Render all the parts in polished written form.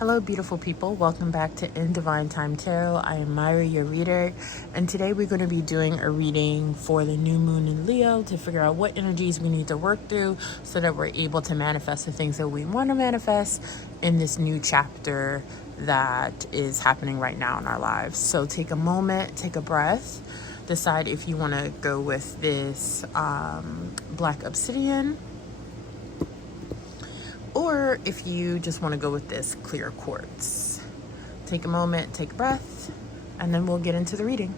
Hello, beautiful people. Welcome back to In Divine Time Tarot. I am Myra, your reader, and today we're going to be doing a reading for the new moon in Leo to figure out what energies we need to work through so that we're able to manifest the things that we want to manifest in this new chapter that is happening right now in our lives. So take a moment, take a breath, decide if you want to go with this black obsidian, or if you just want to go with this clear quartz. Take a moment, take a breath, and then we'll get into the reading.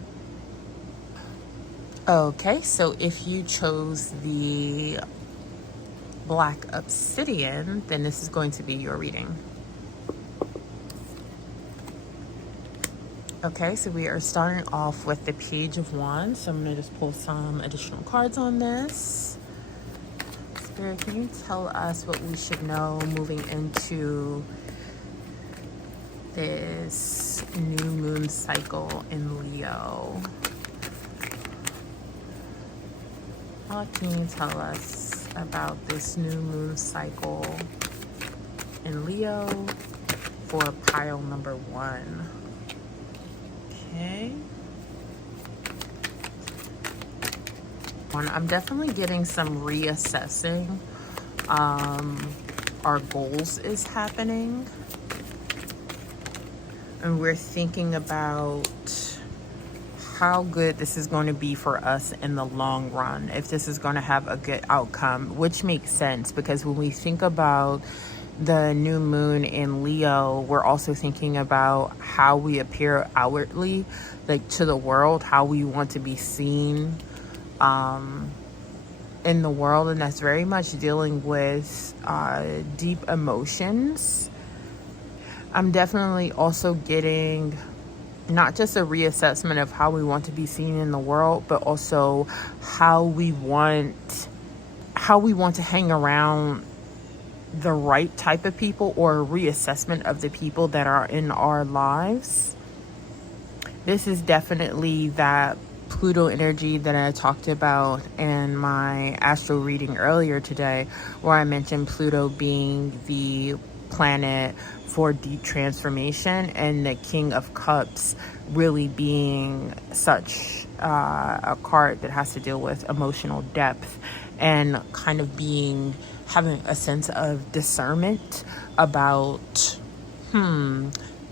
Okay, so if you chose the black obsidian, then this is going to be your reading. Okay, so we are starting off with the Page of Wands. So I'm going to just pull some additional cards on this. Spirit, can you tell us what we should know moving into this new moon cycle in Leo? What can you tell us about this new moon cycle in Leo for pile number 1? Okay. I'm definitely getting some reassessing. Our goals is happening. And we're thinking about how good this is going to be for us in the long run. If this is going to have a good outcome, which makes sense because when we think about the new moon in Leo, we're also thinking about how we appear outwardly, like to the world, how we want to be seen in the world, and that's very much dealing with deep emotions. I'm definitely also getting not just a reassessment of how we want to be seen in the world, but also how we want to hang around the right type of people, or a reassessment of the people that are in our lives. This is definitely that Pluto energy that I talked about in my astral reading earlier today, where I mentioned Pluto being the planet for deep transformation, and the King of Cups really being such a card that has to deal with emotional depth and kind of having a sense of discernment about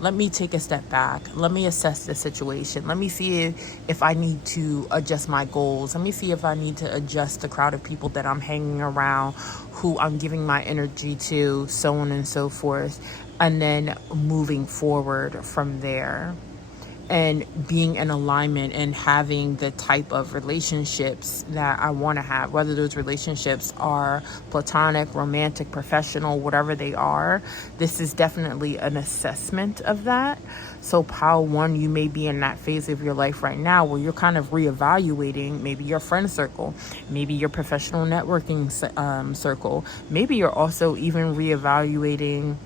let me take a step back. Let me assess the situation. Let me see if I need to adjust my goals. Let me see if I need to adjust the crowd of people that I'm hanging around, who I'm giving my energy to, so on and so forth. And then moving forward from there. And being in alignment and having the type of relationships that I want to have, whether those relationships are platonic, romantic, professional, whatever they are. This is definitely an assessment of that. So pile 1, you may be in that phase of your life right now where you're kind of reevaluating maybe your friend circle, maybe your professional networking circle. Maybe you're also even reevaluating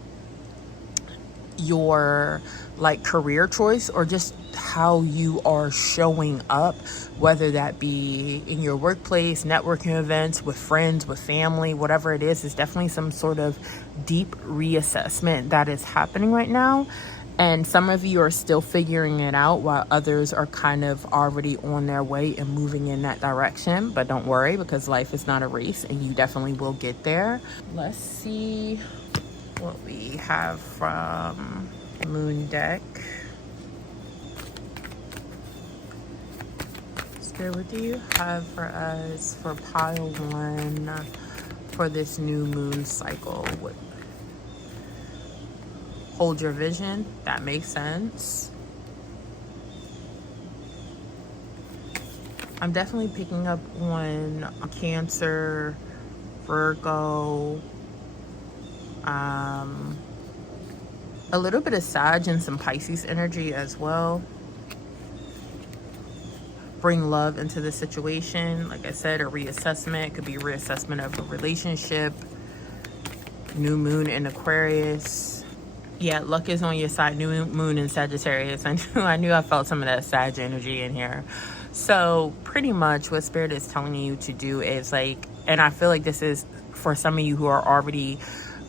your career choice, or just how you are showing up, whether that be in your workplace, networking events, with friends, with family, whatever it is definitely some sort of deep reassessment that is happening right now. And some of you are still figuring it out, while others are kind of already on their way and moving in that direction. But don't worry, because life is not a race and you definitely will get there. Let's see what we have from Moon deck. Spirit, what do you have for us for pile 1 for this new moon cycle? Hold your vision. That makes sense. I'm definitely picking up on Cancer, Virgo, a little bit of Sag and some Pisces energy as well. Bring love into the situation. Like I said, a reassessment. It could be a reassessment of a relationship. New moon in Aquarius. Yeah, luck is on your side. New moon in Sagittarius. I knew I felt some of that Sag energy in here. So pretty much what Spirit is telling you to do is and I feel like this is for some of you who are already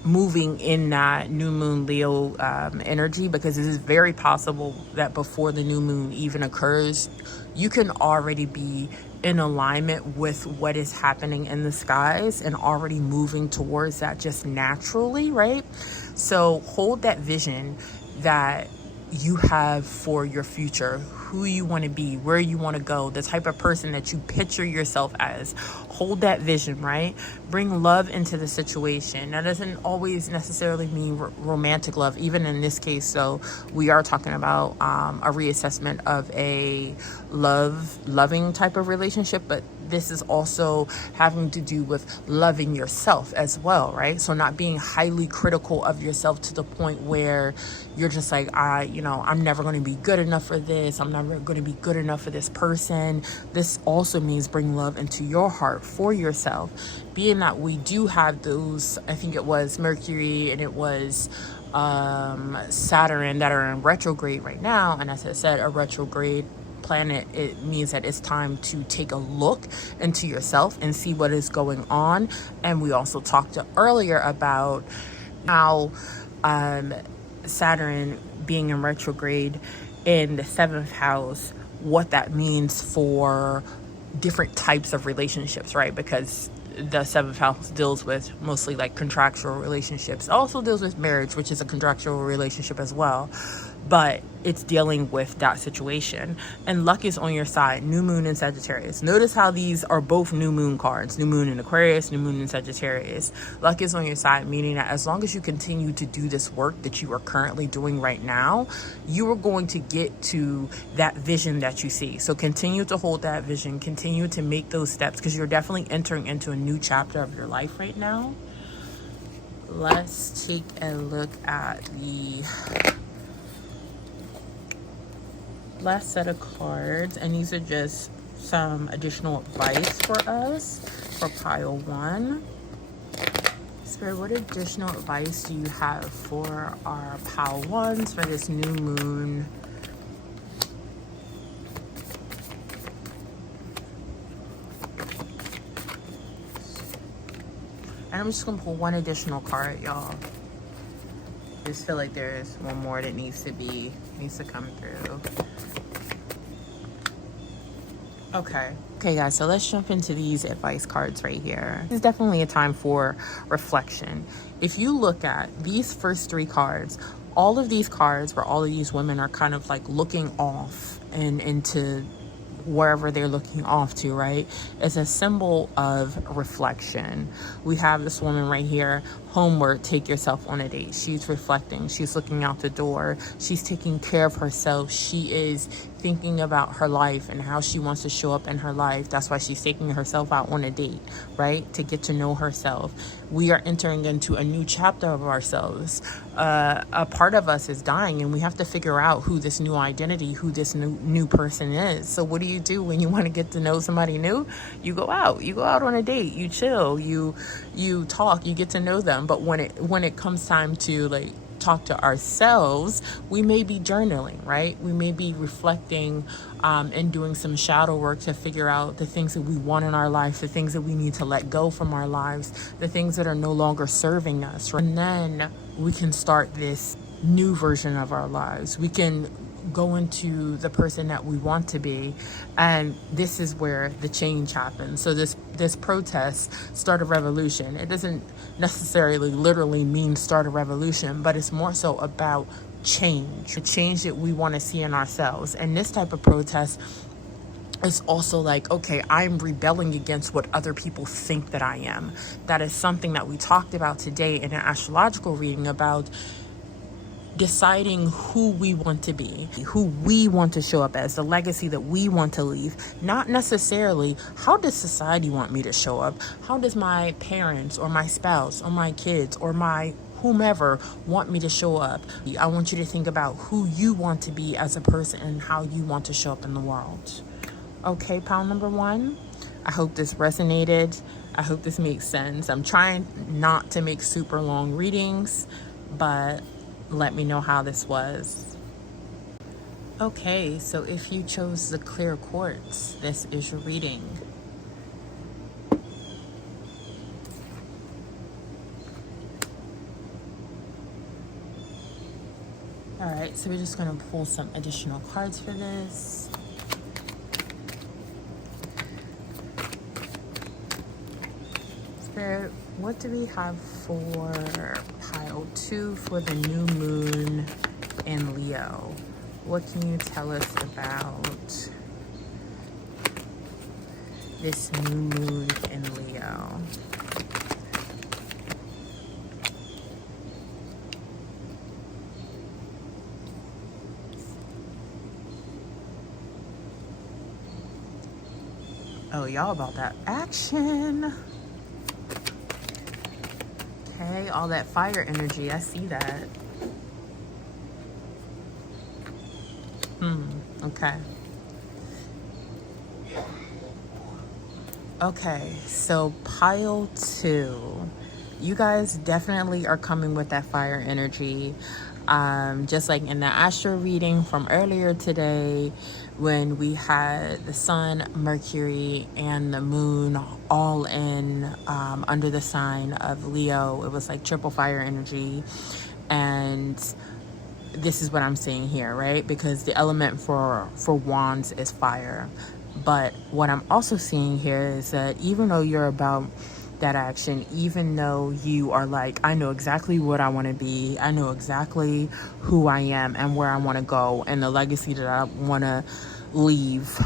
moving in that new moon Leo energy, because it is very possible that before the new moon even occurs, you can already be in alignment with what is happening in the skies and already moving towards that just naturally, right? So hold that vision that you have for your future, who you want to be, where you want to go, the type of person that you picture yourself as. Hold that vision, right? Bring love into the situation. That doesn't always necessarily mean romantic love, even in this case. So we are talking about a reassessment of a loving type of relationship, but this is also having to do with loving yourself as well, right? So not being highly critical of yourself to the point where you're just like, I'm never going to be good enough for this. I'm never going to be good enough for this person. This also means bring love into your heart for yourself. Being that we do have those, I think it was Mercury and it was Saturn that are in retrograde right now. And as I said, a retrograde planet, it means that it's time to take a look into yourself and see what is going on. And we also talked earlier about how Saturn being in retrograde in the 7th house, what that means for different types of relationships, right? Because the 7th house deals with mostly like contractual relationships. It also deals with marriage, which is a contractual relationship as well. But it's dealing with that situation. And luck is on your side. New moon in Sagittarius. Notice how these are both new moon cards. New moon in Aquarius, new moon in Sagittarius. Luck is on your side, meaning that as long as you continue to do this work that you are currently doing right now, you are going to get to that vision that you see. So continue to hold that vision. Continue to make those steps, because you're definitely entering into a new chapter of your life right now. Let's take a look at the last set of cards, and these are just some additional advice for us for pile 1. Spirit, what additional advice do you have for our pile 1s for this new moon? And I'm just gonna pull one additional card, y'all. I just feel like there's one more that needs to come through. Okay, guys, so let's jump into these advice cards right here. This is definitely a time for reflection. If you look at these first 3 cards, all of these cards where all of these women are kind of like looking off and into wherever they're looking off to, right? It's a symbol of reflection. We have this woman right here, homeward, take yourself on a date. She's reflecting. She's looking out the door. She's taking care of herself. She is thinking about her life and how she wants to show up in her life. That's why she's taking herself out on a date, right? To get to know herself. We are entering into a new chapter of ourselves. A part of us is dying, and we have to figure out who this new identity, who this new person is. So what do you do when you want to get to know somebody new? You go out on a date, you chill, you talk, you get to know them. But when it comes time to like talk to ourselves, we may be journaling, right? We may be reflecting and doing some shadow work to figure out the things that we want in our life, the things that we need to let go from our lives, the things that are no longer serving us, right? And then we can start this new version of our lives. We can go into the person that we want to be, and this is where the change happens. So this protest, start a revolution. It doesn't necessarily literally mean start a revolution, but it's more so about change, the change that we want to see in ourselves. And this type of protest is also like, okay, I'm rebelling against what other people think that I am. That is something that we talked about today in an astrological reading about deciding who we want to be, who we want to show up as, the legacy that we want to leave. Not necessarily, how does society want me to show up? How does my parents or my spouse or my kids or my whomever want me to show up? I want you to think about who you want to be as a person and how you want to show up in the world. Okay, pile number 1. I hope this resonated. I hope this makes sense. I'm trying not to make super long readings, but let me know how this was. Okay, so if you chose the clear quartz, this is your reading. All right, so we're just going to pull some additional cards for this. Spirit, what do we have for pile 2 for the new moon in Leo? What can you tell us about this new moon in Leo? Oh, y'all about that action. Okay, all that fire energy. I see that. Okay. Okay, so pile 2. You guys definitely are coming with that fire energy. Just like in the astro reading from earlier today, when we had the sun, Mercury, and the moon all in under the sign of Leo, it was like triple fire energy. And this is what I'm seeing here, right? Because the element for wands is fire. But what I'm also seeing here is that even though you're about that action, even though you are like, I know exactly what I want to be, I know exactly who I am and where I want to go and the legacy that I want to leave,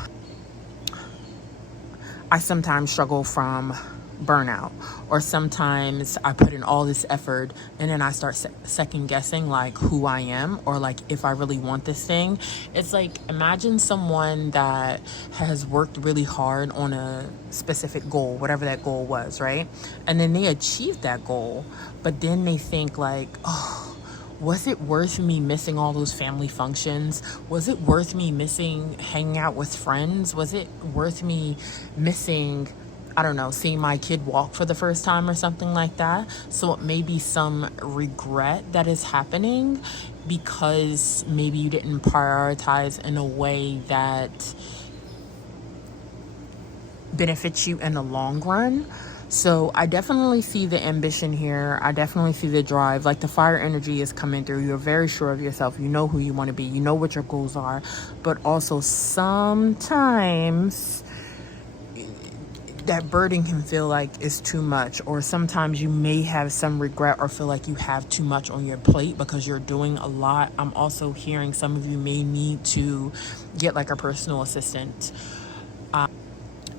I sometimes struggle from burnout, or sometimes I put in all this effort and then I start second guessing like who I am, or like if I really want this thing. It's like, imagine someone that has worked really hard on a specific goal, whatever that goal was, right? And then they achieved that goal, but then they think like, oh, was it worth me missing all those family functions? Was it worth me missing hanging out with friends? Was it worth me missing, I don't know, seeing my kid walk for the first time or something like that? So it may be some regret that is happening because maybe you didn't prioritize in a way that benefits you in the long run. So I definitely see the ambition here. I definitely see the drive. Like the fire energy is coming through. You're very sure of yourself. You know who you want to be. You know what your goals are. But also sometimes that burden can feel like it's too much, or sometimes you may have some regret or feel like you have too much on your plate because you're doing a lot. I'm also hearing some of you may need to get like a personal assistant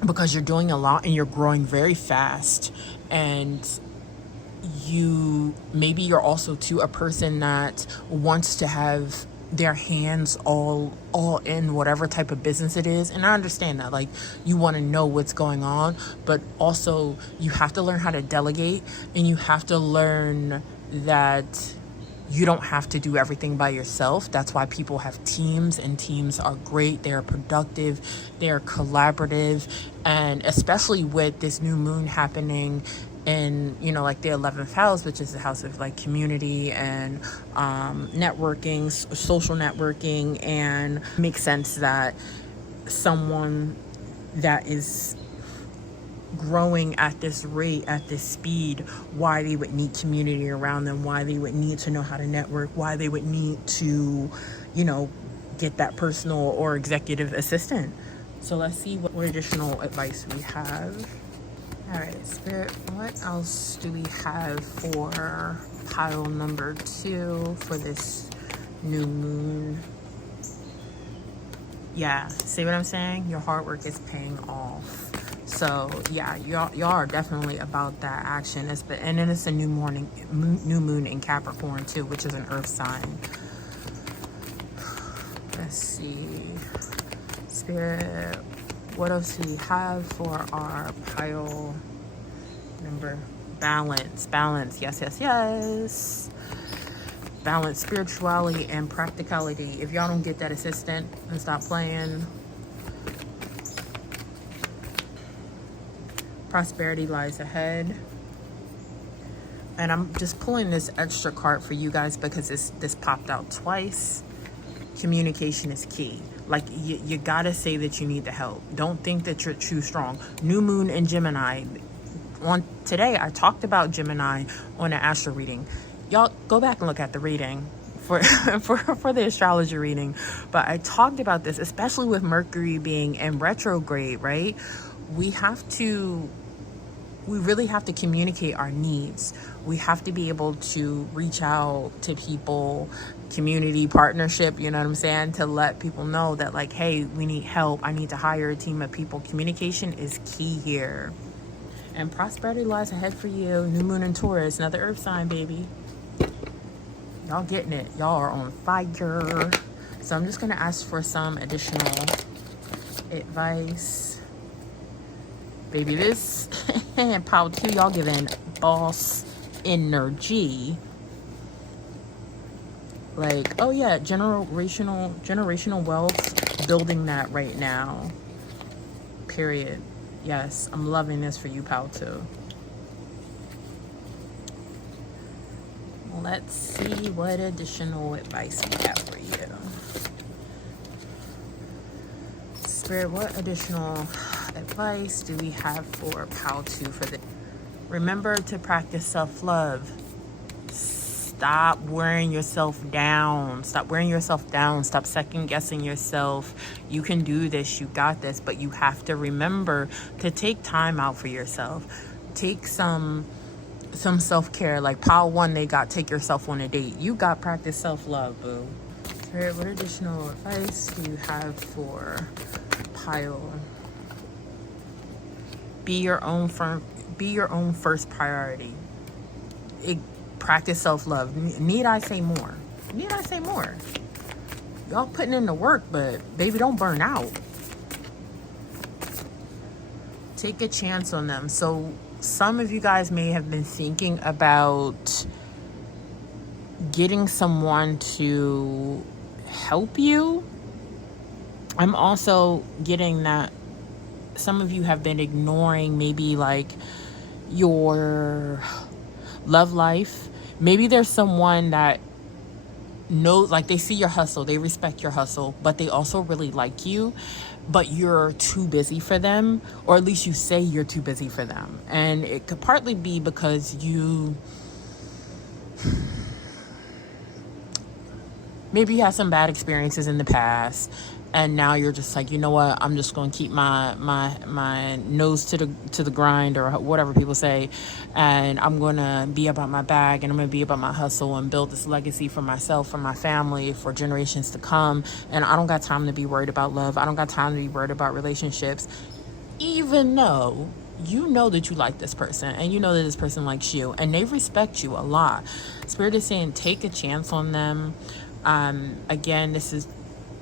because you're doing a lot and you're growing very fast, and you're also too a person that wants to have their hands all in whatever type of business it is. And I understand that, like, you want to know what's going on, but also you have to learn how to delegate, and you have to learn that you don't have to do everything by yourself. That's why people have teams, and teams are great. They're productive, they're collaborative. And especially with this new moon happening in, you know, like the 11th house, which is the house of like community and networking, social networking, and makes sense that someone that is growing at this rate, at this speed, why they would need community around them, why they would need to know how to network, why they would need to, you know, get that personal or executive assistant. So let's see what additional advice we have. All right, Spirit, what else do we have for pile number 2 for this new moon? Yeah, see what I'm saying? Your hard work is paying off. So yeah, y'all are definitely about that action. And then it's a new moon in Capricorn too, which is an earth sign. Let's see, Spirit, what else do we have for our pile number? Balance. Yes. Balance, spirituality, and practicality. If y'all don't get that assistant, then stop playing. Prosperity lies ahead. And I'm just pulling this extra card for you guys because this popped out twice. Communication is key. Like, you gotta say that you need the help. Don't think that you're too strong. New moon in Gemini. On today, I talked about Gemini on an astro reading. Y'all go back and look at the reading for for the astrology reading, but I talked about this, especially with Mercury being in retrograde, right? We really have to communicate our needs. We have to be able to reach out to people, community partnership, you know what I'm saying, to let people know that, like, hey, we need help. I need to hire a team of people. Communication is key here. And prosperity lies ahead for you. New moon in Taurus, another earth sign, baby. Y'all getting it. Y'all are on fire. So I'm just going to ask for some additional advice. Baby, this power 2, y'all giving boss energy. Like, oh yeah, generational wealth, building that right now. Period. Yes, I'm loving this for you, Power 2. Let's see what additional advice we have for you. Spirit, what additional advice do we have for Power 2 for the... Remember to practice self-love. Stop wearing yourself down. Stop wearing yourself down. Stop second guessing yourself. You can do this. You got this. But you have to remember to take time out for yourself. Take some self-care. Like Power 1, they got take yourself on a date. You got practice self-love, boo. Spirit, what additional advice do you have for Pile? Be your own first priority. Practice self-love. Need I say more? Need I say more? Y'all putting in the work, but baby, don't burn out. Take a chance on them. So some of you guys may have been thinking about getting someone to help you. I'm also getting that some of you have been ignoring maybe like your love life. Maybe there's someone that knows, like, they see your hustle, they respect your hustle, but they also really like you, but you're too busy for them, or at least you say you're too busy for them. And it could partly be because maybe you had some bad experiences in the past, and now you're just like, you know what, I'm just going to keep my nose to the grind, or whatever people say, and I'm going to be about my bag, and I'm going to be about my hustle and build this legacy for myself, for my family, for generations to come. And I don't got time to be worried about love. I don't got time to be worried about relationships, even though you know that you like this person, and you know that this person likes you, and they respect you a lot. Spirit is saying take a chance on them. Again, this is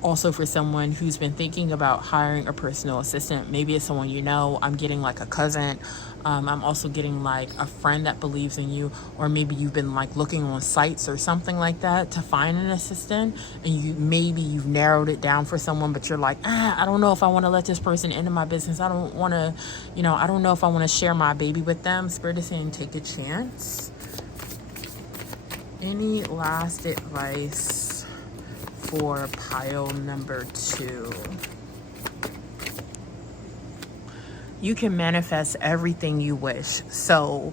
also for someone who's been thinking about hiring a personal assistant. Maybe it's someone you know. I'm getting like a cousin. I'm also getting like a friend that believes in you, or maybe you've been like looking on sites or something like that to find an assistant, and you've narrowed it down for someone, but you're like, I don't know if I want to let this person into my business. I don't want to, I don't know if I want to share my baby with them. Spirit is saying take a chance. Any last advice for pile number 2? You can manifest everything you wish. So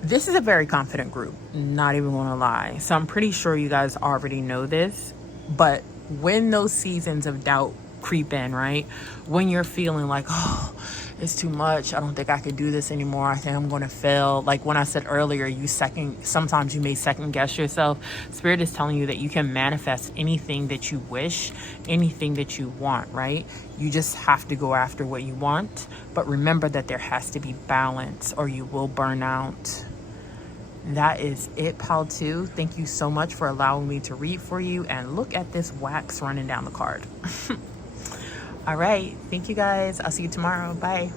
this is a very confident group, not even gonna lie. So I'm pretty sure you guys already know this, but when those seasons of doubt creep in, right? When you're feeling like, oh, it's too much, I don't think I could do this anymore, I think I'm gonna fail. Like when I said earlier, sometimes you may second guess yourself. Spirit is telling you that you can manifest anything that you wish, anything that you want, right? You just have to go after what you want, but remember that there has to be balance or you will burn out. That is it, Pal 2. Thank you so much for allowing me to read for you, and look at this wax running down the card. All right, thank you guys. I'll see you tomorrow. Bye.